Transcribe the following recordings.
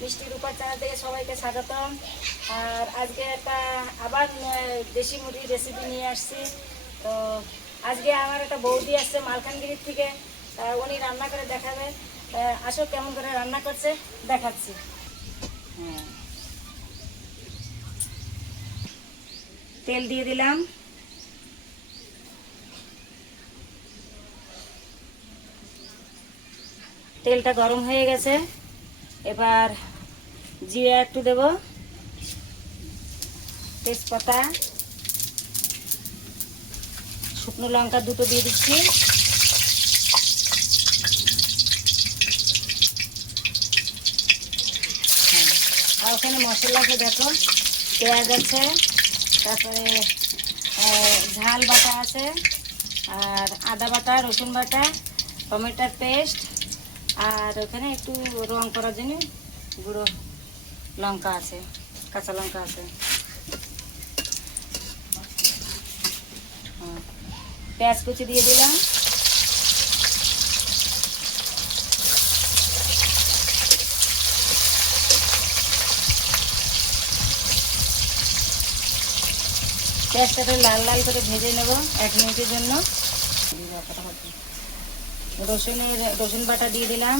মিষ্টি রূপার চ্যানেল থেকে সবাইকে স্বাগতম। আর আজকে একটা আবার দেশি মুরগির রেসিপি নিয়ে আসছি। তো আজকে আমার একটা বৌদি আসছে মালকানগিরির থেকে, উনি রান্না করে দেখাবে। আসো কেমন করে রান্না করছে দেখাচ্ছি। তেল দিয়ে দিলাম, তেলটা গরম হয়ে গেছে। এবার জিরা একটু দেব, তেজপাতা, শুকনো লঙ্কা দুটো দিয়ে দিচ্ছি। আর ওখানে মশলাটা দেখো, পেঁয়াজ আছে, তারপরে ঝাল বাটা আছে, আর আদা বাটা, রসুন বাটা, টমেটোর পেস্ট, আর ওখানে একটু রং করার জন্য গুঁড়ো লঙ্কা আছে, কাঁচা লঙ্কা আছে। পেঁয়াজ কুচি দিয়ে দিলাম, পেঁয়াজটাকে লাল লাল করে ভেজে নেব 1 মিনিটের জন্য। রসুন বাটা দিয়ে দিলাম,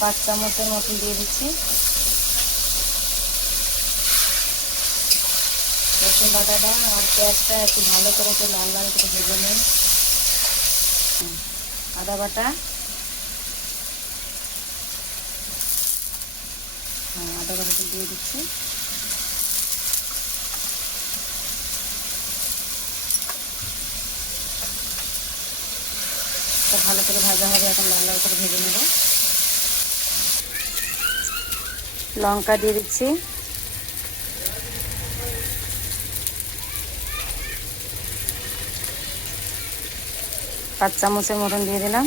পাঁচ চামচের মতন দিয়ে দিচ্ছি। রসুন বাটাটা আর পেঁয়াজটা একটু ভালো করে একটু লাল লাল করে ভেজে নিন। আদা বাটা, আদা বাটাটা দিয়ে দিচ্ছি। ভালো করে ভাজা হবে, এখন লাল লাল করে ভেজে নেব। লঙ্কা দিয়ে দিচ্ছি, পাঁচ চামচের মতন দিয়ে দিলাম।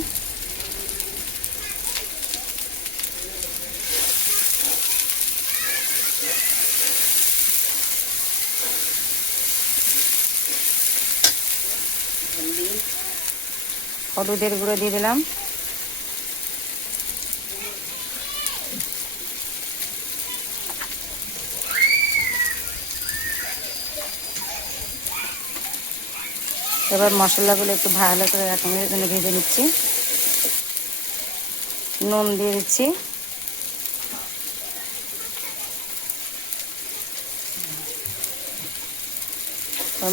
হলুদের গুঁড়ো দিয়ে দিলাম, এবার মশলাগুলো একটু ভালো করে 1 মিনিটের জন্য ভেজে নিচ্ছি। নুন দিয়ে দিচ্ছি,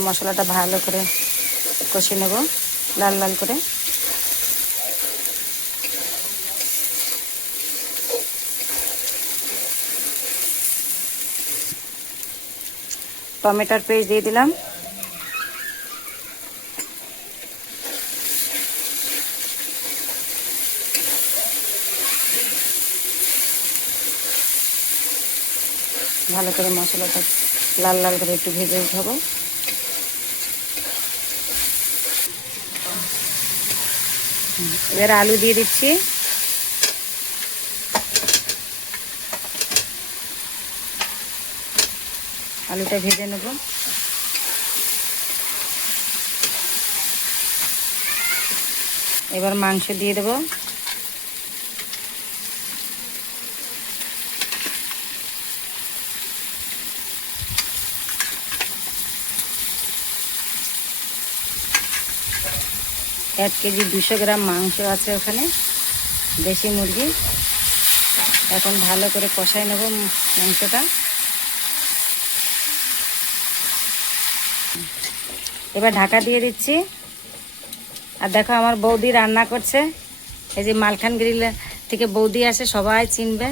মশলাটা ভালো করে কষে নেব লাল লাল করে। টমেটোর পেস্ট দিয়ে দিলাম, ভালো করে মশলাটা লাল লাল করে একটু ভেজে উঠাবো। এবার আলু দিয়ে দিচ্ছি, আলুটা ভেজে নেব। এবার মাংস দিয়ে দেবো, এক কেজি 200 গ্রাম মাংস আছে ওখানে, দেশি মুরগি। এখন ভালো করে কষাই নেব মাংসটা। এবার ঢাকা দিয়ে দিচ্ছি। আর দেখো আমার বৌদি রান্না করছে, এই যে মালকানগিরি থেকে বৌদি আসে, সবাই চিনবে।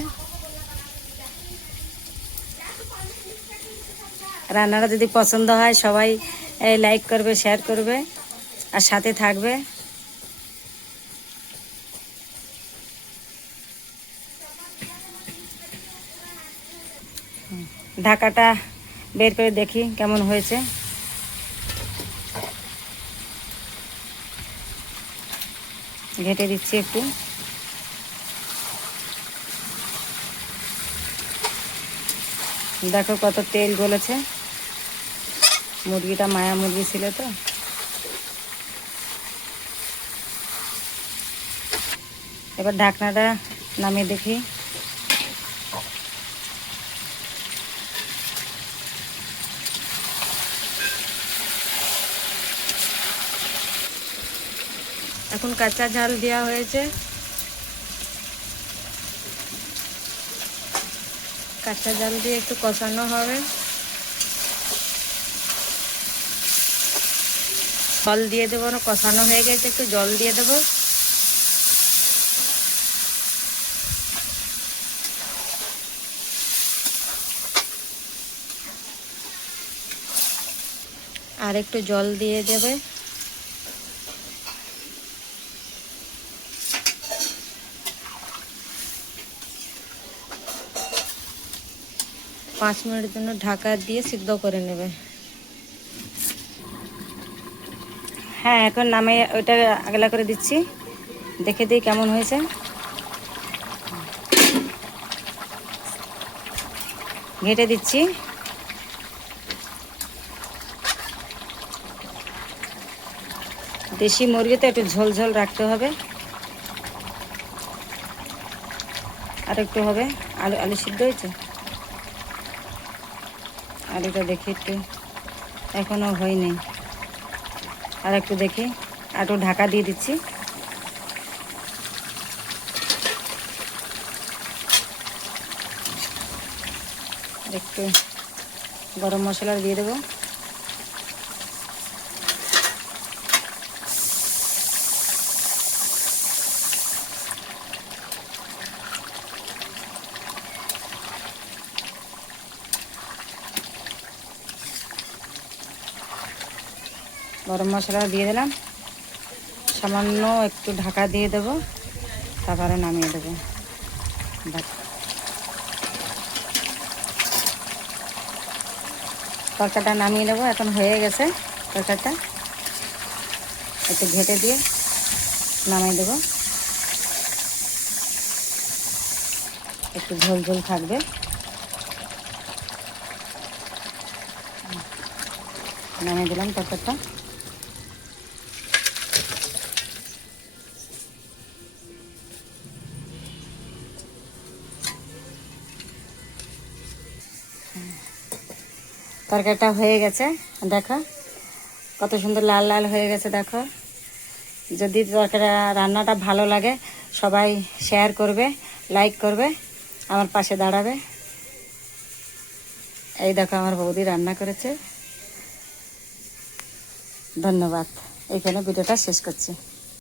রান্নাটা যদি পছন্দ হয় সবাই লাইক করবে, শেয়ার করবে, আর সাথে থাকবে। ঢাকাটা বের করে দেখি কেমন হয়েছে। ঘেটে দিচ্ছি একটু। দেখো কত তেল গলেছে, মুরগিটা মায়া মুরগি ছিল তো। এবার ঢাকনাটা নামিয়ে দেখি। এখন কাঁচা ঝাল দেওয়া হয়েছে, কাঁচা ঝাল দিয়ে একটু কষানো হবে। জল দিয়ে দেবো, কষানো হয়ে গেছে, একটু জল দিয়ে দেবো। আর একটু জল দিয়ে দেবে। পাঁচ মিনিটের জন্য ঢাকা দিয়ে সিদ্ধ করে নেবে। হ্যাঁ, এখন নামে ওইটা আগলা করে দিচ্ছি, দেখে দিই কেমন হয়েছে। ঘেটে দিচ্ছি। দেশি মুরগিতে একটু ঝোল ঝোল রাখতে হবে। আর একটু হবে। আলু আলু সিদ্ধ হয়েছে, আলুটা দেখি একটু, এখনও হয়নি। আর একটু দেখি, আর একটু ঢাকা দিয়ে দিচ্ছি। একটু গরম মশলা দিয়ে দেবো। গরম মশলা দিয়ে দিলাম, সামান্য একটু ঢাকা দিয়ে দেবো, তারপরে নামিয়ে দেবো। তরকারিটা নামিয়ে নেবো, এখন হয়ে গেছে তরকারিটা। একটু ঘেটে দিয়ে নামিয়ে দেবো, একটু ঝোল ঝোল থাকবে। নামিয়ে দিলাম তরকারিটা। তরকারিটা হয়ে গেছে, দেখো কত সুন্দর লাল লাল হয়ে গেছে। দেখো, যদি তরকারি রান্নাটা ভালো লাগে সবাই শেয়ার করবে, লাইক করবে, আমার পাশে দাঁড়াবে। এই দেখো আমার বৌদি রান্না করেছে। ধন্যবাদ। এইখানে ভিডিওটা শেষ করছি।